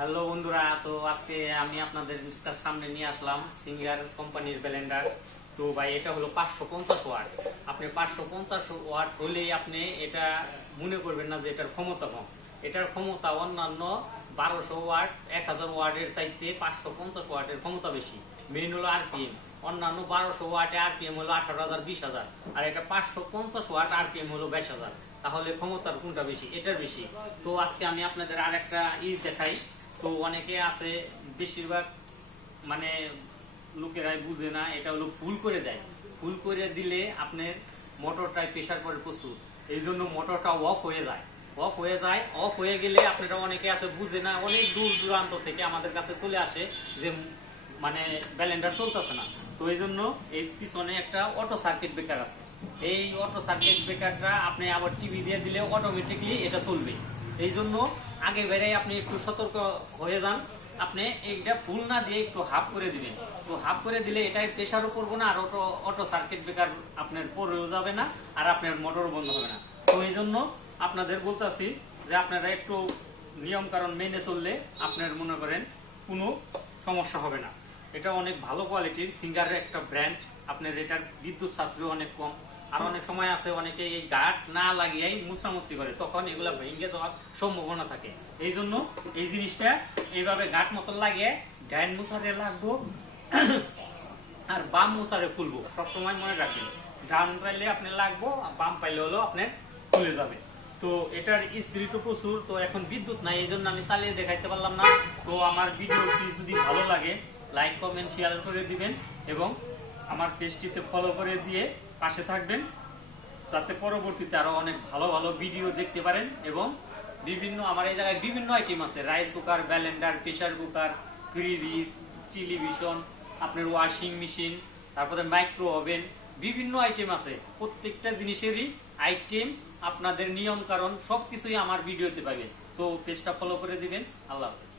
Hello বন্ধুরা, তো আজকে আমি আপনাদের সামনে নিয়ে আসলাম সিঙ্গার কোম্পানির ব্লেন্ডার। তো ভাই এটা হলো 550 ওয়াট। আপনি 550 ওয়াট হলেই আপনি এটা মনে করবেন না যে এটার ক্ষমতা কম। এটার ক্ষমতা অন্যান্য 1200 ওয়াট 1000 ওয়াটের চাইতে 550 ওয়াটের ক্ষমতা বেশি। মেইন হলো আরপিএম। অন্যান্য 1200 ওয়াটে আরপিএম হলো 18,000 20,000, আর এটা 550 ওয়াট আরপিএম হলো 22,000। তাহলে ক্ষমতার কোনটা বেশি? এটার বেশি। তো আজকে আমি আপনাদের আরেকটা দেখাই। তো অনেকে আছে, বেশিরভাগ মানে লোকেরাই বুঝে না, এটা হলো ফুল করে দেয়। ফুল করে দিলে আপনার মোটরটায় প্রেশার পড়ে প্রচুর, এই জন্য মোটরটা অফ হয়ে যায়। অফ হয়ে গেলে আপনারা অনেকে আছে বুঝে না, অনেক দূর দূরান্ত থেকে আমাদের কাছে চলে আসে যে মানে ব্লেন্ডার চলতেছে না। তো এই জন্য এই পিছনে একটা অটো সার্কিট ব্রেকার আছে। এই অটো সার্কিট ব্রেকারটা আপনি আবার টিভি দিয়ে দিলে অটোমেটিকলি এটা চলবে। এই জন্য আগে বেড়ে আপনি একটু সতর্ক হয়ে যান। আপনি এইটা ফুল না দিয়ে একটু হাফ করে দিবেন। তো হাফ করে দিলে এটাই প্রেশারও পড়বো না, আর অটো সার্কিট ব্রেকার আপনার পড়েও যাবে না, আর আপনার মোটরও বন্ধ হবে না। তো এই জন্য আপনাদের বলতেছি যে আপনারা একটু নিয়ম কারণ মেনে চললে আপনার মনে করেন কোনো সমস্যা হবে না। এটা অনেক ভালো কোয়ালিটির সিঙ্গারের একটা ব্র্যান্ড। আপনার এটার বিদ্যুৎ সাশ্রয় অনেক কম। আর অনেক সময় আছে অনেকে এই গাঁট না লাগিয়েই মুছামুছি করে, তখন এগুলা ভেঙে যাওয়ার সম্ভাবনা থাকে। এই জন্য এই জিনিসটা এইভাবে গাঁট মতন লাগিয়ে ডাইন মুসারে লাগবো আর বাম মুসারে খুলবো। সবসময় মনে রাখবেন, ডান পাইলে আপনি লাগবো, বাম পাইলে হলো আপনার খুলে যাবে। তো এটার স্পিরিটও প্রচুর। তো এখন বিদ্যুৎ নাই, এই জন্য আমি চালিয়ে দেখাইতে পারলাম না। তো আমার ভিডিওটি যদি ভালো লাগে লাইক কমেন্ট শেয়ার করে দিবেন, এবং আমার পেজটিতে ফলো করে দিয়ে পাশে থাকবেন, যাতে পরবর্তীতে আরো অনেক ভালো ভালো ভিডিও দেখতে পারেন। এবং বিভিন্ন আমার এই জায়গায় বিভিন্ন আইটেম আছে, rice cooker, Blender, pressure cooker, fridge, television, আপনার ওয়াশিং মেশিন, তারপরে মাইক্রো ওভেন, বিভিন্ন আইটেম আছে। প্রত্যেকটা জিনিসেরই আইটেম, আপনাদের নিয়ম কারণ সবকিছুই আমার ভিডিওতে পাবেন। তো পেজটা ফলো করে দিবেন। আল্লাহ হাফেজ।